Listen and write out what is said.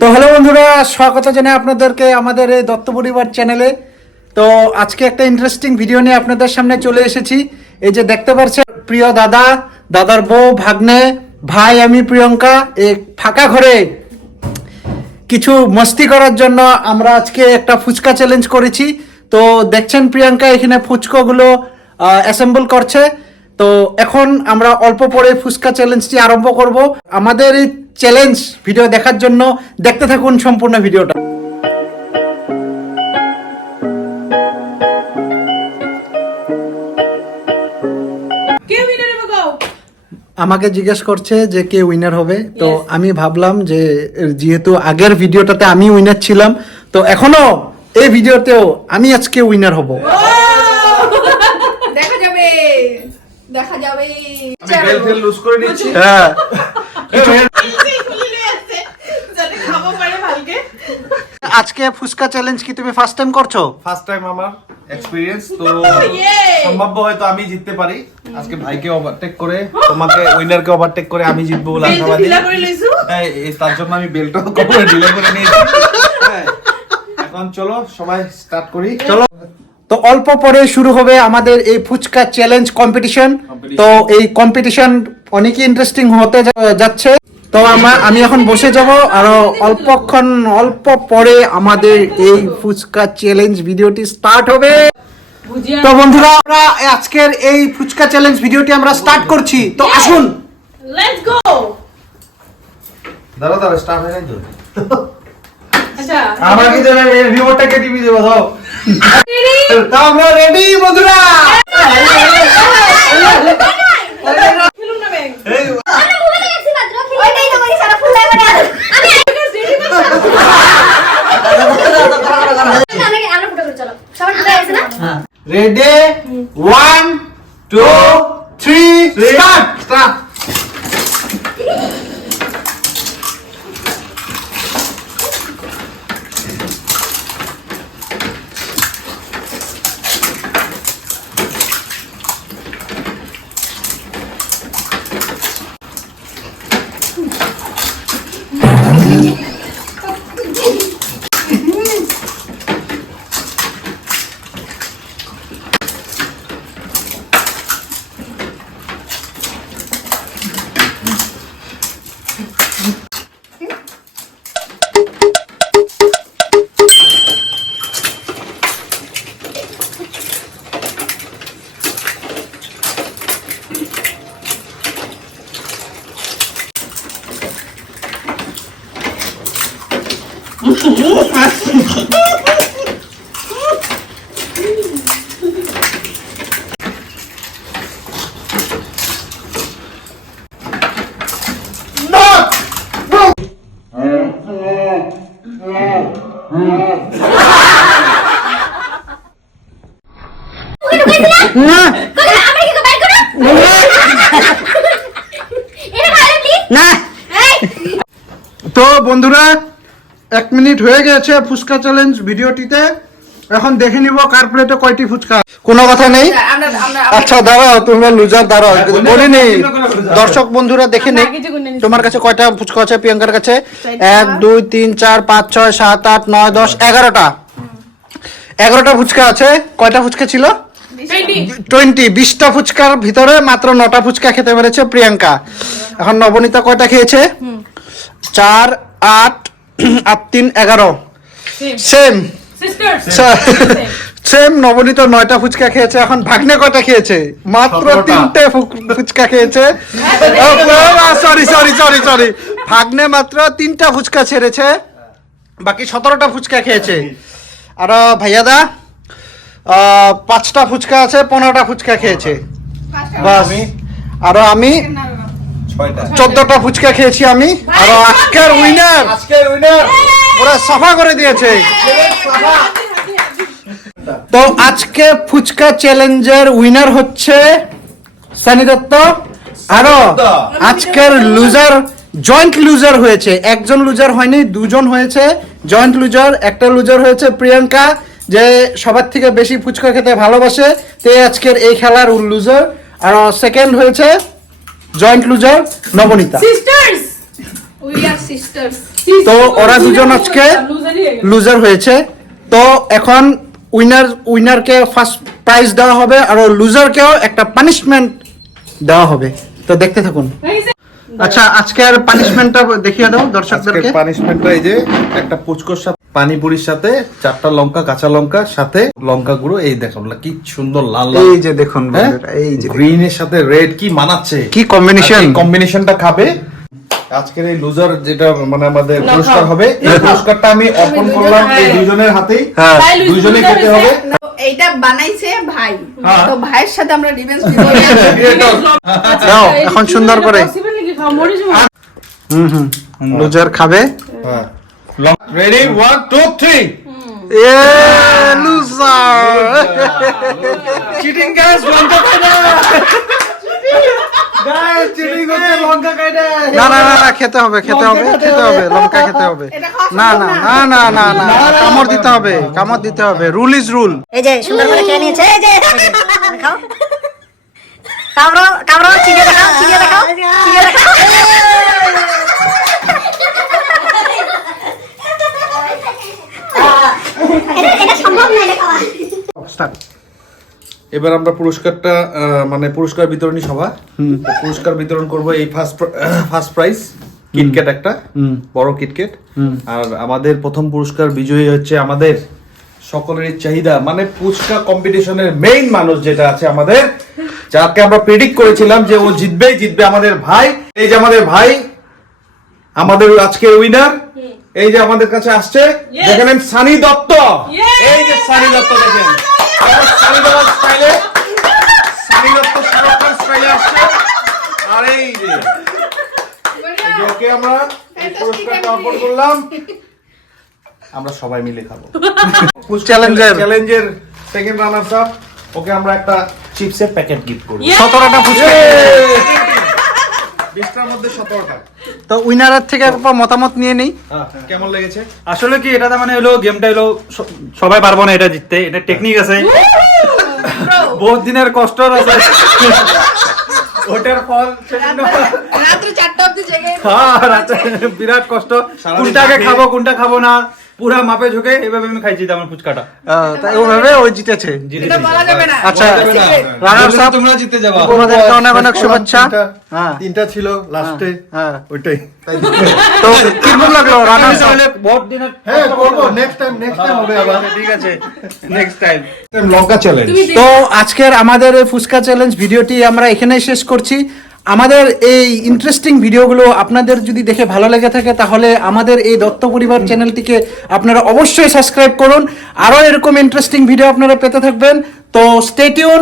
তো হ্যালো বন্ধুরা, স্বাগত জানাই আপনাদেরকে আমাদের এই দত্ত পরিবার চ্যানেলে। তো আজকে একটা ইন্টারেস্টিং ভিডিও নিয়ে আপনাদের সামনে চলে এসেছি। এই যে দেখতে পাচ্ছেন প্রিয় দাদা, দাদার বউ, ভাগ্নে, ভাই, আমি প্রিয়ঙ্কা এই ফাঁকা ঘরে কিছু মস্তি করার জন্য আমরা আজকে একটা ফুচকা চ্যালেঞ্জ করেছি। তো দেখছেন প্রিয়াঙ্কা এখানে ফুচকাগুলো অ্যাসেম্বল করছে। তো এখন আমরা অল্প পরে ফুচকা চ্যালেঞ্জটি আরম্ভ করব। আমাদের এই চ্যালেঞ্জ ভিডিও দেখার জন্য দেখতে থাকুন সম্পূর্ণ ভিডিওটা। আমাকে জিজ্ঞেস করছে যে কে উইনার হবে। তো আমি ভাবলাম যে যেহেতু আগের ভিডিওটাতে আমি উইনার ছিলাম, তো এখনো এই ভিডিওতেও আমি আজকে উইনার হব। দেখা যাবে দেখা যাবে। আমি বেল ফেল লুজ করে নিচ্ছি। হ্যাঁ, আজকে ফুচকা চ্যালেঞ্জ কি তুমি ফার্স্ট টাইম করছো? ফার্স্ট টাইম আমার এক্সপেরিয়েন্স, তো সম্ভব হয়তো আমি জিততে পারি। আজকে ভাইকে ওভারটেক করে, তোমাকে উইনারকে ওভারটেক করে আমি জিতবো বলে আশাবাদী। হ্যাঁ, তার জন্য আমি বেলটা কভার ডিলে করে নিয়েছি। হ্যাঁ, এখন চলো সবাই স্টার্ট করি। চলো, তো অল্প পরে শুরু হবে আমাদের এই ফুচকা চ্যালেঞ্জ কম্পিটিশন। তো এই কম্পিটিশন অনেকই ইন্টারেস্টিং হতে যাচ্ছে। তো আমি এখন বসে যাব, আর অল্প পরে আমাদের এই ফুচকা চ্যালেঞ্জ ভিডিওটি স্টার্ট হবে। তো বন্ধুরা, আমরা আজকের এই ফুচকা চ্যালেঞ্জ ভিডিওটি আমরা স্টার্ট করছি। তো আসুন, লেটস গো। দাঁড়া স্টার্ট হয়ে গেছে। আচ্ছা, আমার কি জানেন এই রিমোটটাকে টিভি দেবো দাও। তো আমরা রেডি বন্ধুরা। খেলুন না ব্যাং। এই রেডি, 1 2 3 স্টার্ট। স্টার্ট। তো বন্ধুরা, 1 মিনিট হয়ে গেছে ফুচকা চ্যালেঞ্জ ভিডিওটিতে। এখন দেখে নিব কার প্লেটে কয়টি ফুচকা। কোনো কথা নেই। আচ্ছা দাঁড়াও, তুমি লুজার, দাঁড়াও, বলি নেই। দর্শক বন্ধুরা দেখে নেই তোমার কাছে কয়টা ফুচকা আছে। প্রিয়াঙ্কার কাছে 1 2 3 4 5 6 7 8 9 10 11টা ফুচকা আছে। কয়টা ফুচকা ছিল? 20টা ফুচকার ভিতরে মাত্র 9টা ফুচকা খেতে পেরেছে প্রিয়াঙ্কা। এখন নবনীতা কয়টা খেয়েছে? 4 8 আর 3 11। Same same. নবনীতা 9টা ফুচকা খেয়েছে। এখন ভাগ্নে কয়টা খেয়েছে? মাত্র 3টে ফুচকা খেয়েছে। সরি সরি সরি সরি, ভাগ্নে মাত্র 3টা ফুচকা ছেড়েছে, বাকি 17টা ফুচকা খেয়েছে। আর ভাইয়াদা 5টা ফুচকা আছে, 15টা ফুচকা খেয়েছে বাস। আর আমি 14টা ফুচকা খেয়েছি আমি। আর আজকের উইনার পুরো সাফা করে দিয়েছে। তো আজকে ফুচকা চ্যালেঞ্জের উইনার হচ্ছে সানি দত্ত। আরো আজকের লুজার, জয়েন্ট লুজার হয়েছে, একজন লুজার হয়নি, দুজন হয়েছে জয়েন্ট লুজার। একটা লুজার হয়েছে প্রিয়াঙ্কা, যে সবার থেকে বেশি ফুচকা খেতে ভালোবাসে, তে আজকের এই খেলার লুজার। আর সেকেন্ড হয়েছে joint loser Nabanita. Sisters, we are sisters. তো ওরা দুজন আজকে লুজার হয়েছে। তো এখন উইনারকে ফার্স্ট প্রাইজ দেওয়া হবে আর লুজারকেও একটা পানিশমেন্ট দেওয়া হবে। তো দেখতে থাকুন। আচ্ছা, আজকের পানিশমেন্টটা দেখিয়ে দাও দর্শকদেরকে। পানিশমেন্টটা এই যে একটা পুচকোর সাথে পানিপুরির সাথে 4টা লঙ্কা, কাঁচা লঙ্কার সাথে লঙ্কা গুঁড়ো। এই দেখুন কি সুন্দর লাল লাল, এই যে দেখুন বন্ধুরা, এই যে গ্রিন এর সাথে রেড কি মানাচ্ছে, কি কম্বিনেশন। কম্বিনেশনটা খাবে। আজকের এই লুজার যেটা মানে আমাদের পুরস্কার হবে, এই পুরস্কারটা আমি অর্পণ করলাম এই দুজনের হাতেই। হ্যাঁ, দুজনেই খেতে হবে। এইটা বানাইছে ভাই, হ্যাঁ। তো ভাইয়ের সাথে আমরা রিভেঞ্জ দাও এখন সুন্দর করে। লুজার খাবে। হ্যাঁ, রেডি 1 2 3। এ লুজার চিটিং গাইস, লঙ্কা খাই না গাইস, চিটিং হচ্ছে লঙ্কা খাই না। না না না না, খেতে হবে খেতে হবে খেতে হবে, লঙ্কা খেতে হবে। না না না না না না, কামড় দিতে হবে, কামড় দিতে হবে। Rule is rule. এই যে সুন্দর করে খেয়ে নিয়েছে, এই যে খাও কামড়ো কামড়ো, চিড়ে দেখাও, চিড়ে দেখাও, চিড়ে দেখাও। এটা সম্ভব না, এটা খাওয়া। স্টার্ট। এবার আমরা পুরস্কারটা মানে পুরস্কার বিতরণী সভা, তো পুরস্কার বিতরণ করব। এই ফার্স্ট প্রাইজ কিটক্যাট, একটা বড় কিটক্যাট। আর আমাদের প্রথম পুরস্কার বিজয়ী হচ্ছে আমাদের সকলের চাহিদা মানে ফুচকা কম্পিটিশনের মেইন মানুষ যেটা আছে আমাদের, যাকে আমরা প্রেডিক্ট করেছিলাম যে ও জিতবেই জিতবে, আমাদের ভাই। এই যে আমাদের ভাই, আমাদের আজকের উইনার, এই যে আমাদের কাছে আসছে, দেখেন সানি দত্ত। এই যে সানি দত্ত, দেখেন সানি দত্ত স্টাইলে, সানি দত্ত শাহরুখ খান স্টাইলে আসছে। আর এই যে ওকে আমরা এই পুরস্কারটা অর্পণ করলাম, আমরা সবাই মিলে খাবো। চ্যালেঞ্জের সেকেন্ড রানার্স আপ, ওকে আমরা একটা চিপসের প্যাকেট গিফট করব। 17টা ফুচকা। 20টার মধ্যে 17টা। তো উইনারের থেকে একবার মতামত নিয়ে নেই। কেমন লেগেছে? আসলে কি এটা মানে হলো গেমটা হলো সবাই পারবো না এটা জিততে, এটা টেকনিক আছে, বহুত দিনের কষ্ট আছে, ওটার ফল রাত্রে 4টা অবধি জেগে হ্যাঁ, রাতে বিরাট কষ্ট, কোনটাকে খাবো কোনটা খাবো না পুরা মাপে ঝুঁকে এভাবে আমি খাইছি আমার ফুচকাটা। তাই ওভাবে ওই জিতেছে। এটা বলা যাবে না। আচ্ছা, রানার্স আপ তোমরা জিতে যাবা। তোমাদেরকে অনেক অনেক শুভেচ্ছা। হ্যাঁ 3টা ছিল লাস্টে, হ্যাঁ। ওইটাই। তো কিরকম লাগলো রানার্স আপ? বহুত দিনের হ্যাঁ করবো, নেক্সট টাইম হবে আবার। ঠিক আছে, নেক্সট টাইম লঙ্কা চ্যালেঞ্জ। তো আজকের আমাদের এই ফুচকা চ্যালেঞ্জ ভিডিওটি আমরা এখানেই শেষ করছি। আমাদের এই ইন্টারেস্টিং ভিডিওগুলো আপনাদের যদি দেখে ভালো লেগে থাকে তাহলে আমাদের এই দত্ত পরিবার চ্যানেলটিকে আপনারা অবশ্যই সাবস্ক্রাইব করুন। আরও এরকম ইন্টারেস্টিং ভিডিও আপনারা পেতে থাকবেন। তো স্টে টিউন।